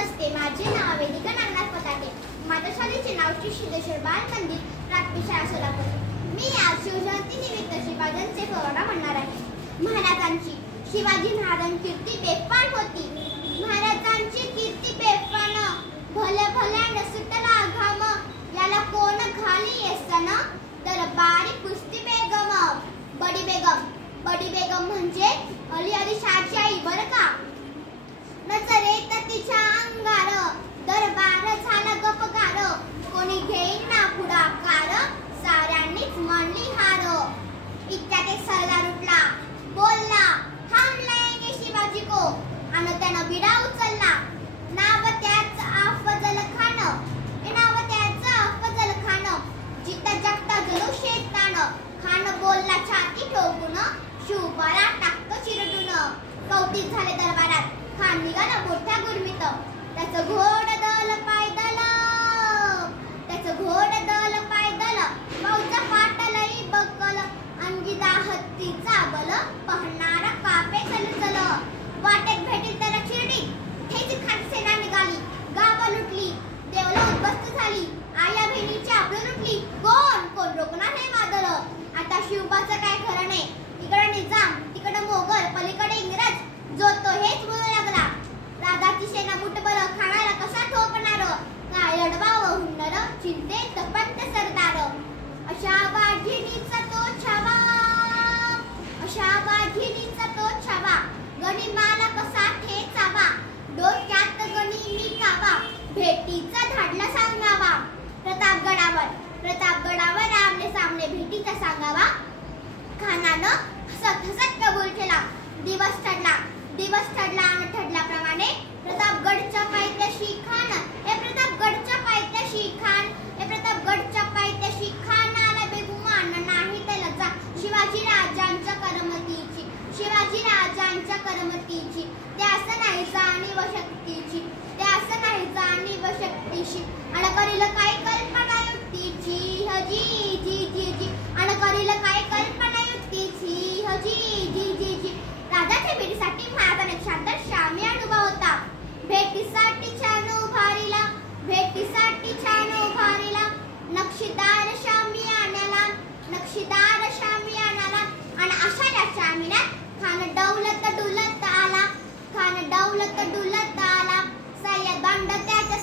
नमस्ते, माझे नाव वेदिका नागनाथ पताके. माझ्या शाळेचे नाव श्री सिद्धेश्वर बाल मंदिर प्राथमिक शाळा सोलापूर. मी आज शिवजयंती निमित्त शिवाजींचे पोवाडा म्हणणार आहे. महाराजांची शिवाजी महाराजांची कीर्ती बेफाण होती. महाराजांची कीर्ती बेफाण, भले भल्या सुटला घाम, याला कोण घाली येसन, दरबारी कुस्ती बेगम. बडी बेगम म्हणजे अली शाहची आई बरं का. नजरेत तिच्या अंगार दरबार झाला गपगार, कोणी घेईन ना पुढाकार, साऱ्यांनीच मानली हार. इतक्यात एक सरदार उठला, बोलला, हम लाएंगे शिवाजी को, आणि त्यानं विडा उचलला. नाव त्याचं अफजल खान, जिता जगता जणू शेतान. खान बोलला छाती ठोकून, शिवबाला टाकतं चिरडून. कौतिक झाले दरबारात, खान निघाला मोठ्या गुरमीत. त्याचं घोड दल पायदल, मौजा पाटलई बकल, अंगिदा हत्तीचा बल, पहनारा कापे चल. वाटेत भेटील त्याला शिर्डी, ठेची खान सेना निघाली. गाव लुटली, देवला उद्ध्वस्त झाली, आया बहिणीची आपलं लुटली. कोण रोखणार हे वादळ. आता शिवबाचं काय खरं नाही. इकडे निजाम, तिकडे मोगल, पलीकडे इंग्रज, जो तो हेच बोलू लागला. राजाची सेना मुठभर, खानाला कसा ठोकणार, काय लढवावं हुन्नर, चिंतेत पंत सरदार. अशा वाघिणीचा तो छावा, गनिमाला कसा ठेचावा, डोक्यात गणी मी कावा, भेटीचा धाडला सांगावा. प्रतापगडावर आमने सामने भेटीचा सांगावा. खानानं हसत कबूल केला. दिवस ठरला आणि ठरल्याप्रमाणे प्रतापगडच्या पायथ्याशी खान आला बेगुमान. नाही त्याला जा शिवाजी राजांच्या करमतीची, त्यास नाही जाणीव शक्तीची, आणि करील काय कल्पना युक्तीची, जी. राजाच्या भेटीसाठी महाराजांना शांत शामी अनुभव होता. भेटीसाठी छान उभारीला, नक्षीदार शामी आणाला, आणि अशा या शामिनात खान डौलत डुलत आला. सय्यद बांड त्याच्या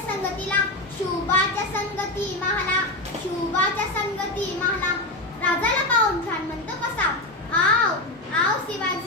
संगतीला, शिवबाच्या संगती महाला. राजाला पाहून खान म्हणतो कसा, आव शिवाजी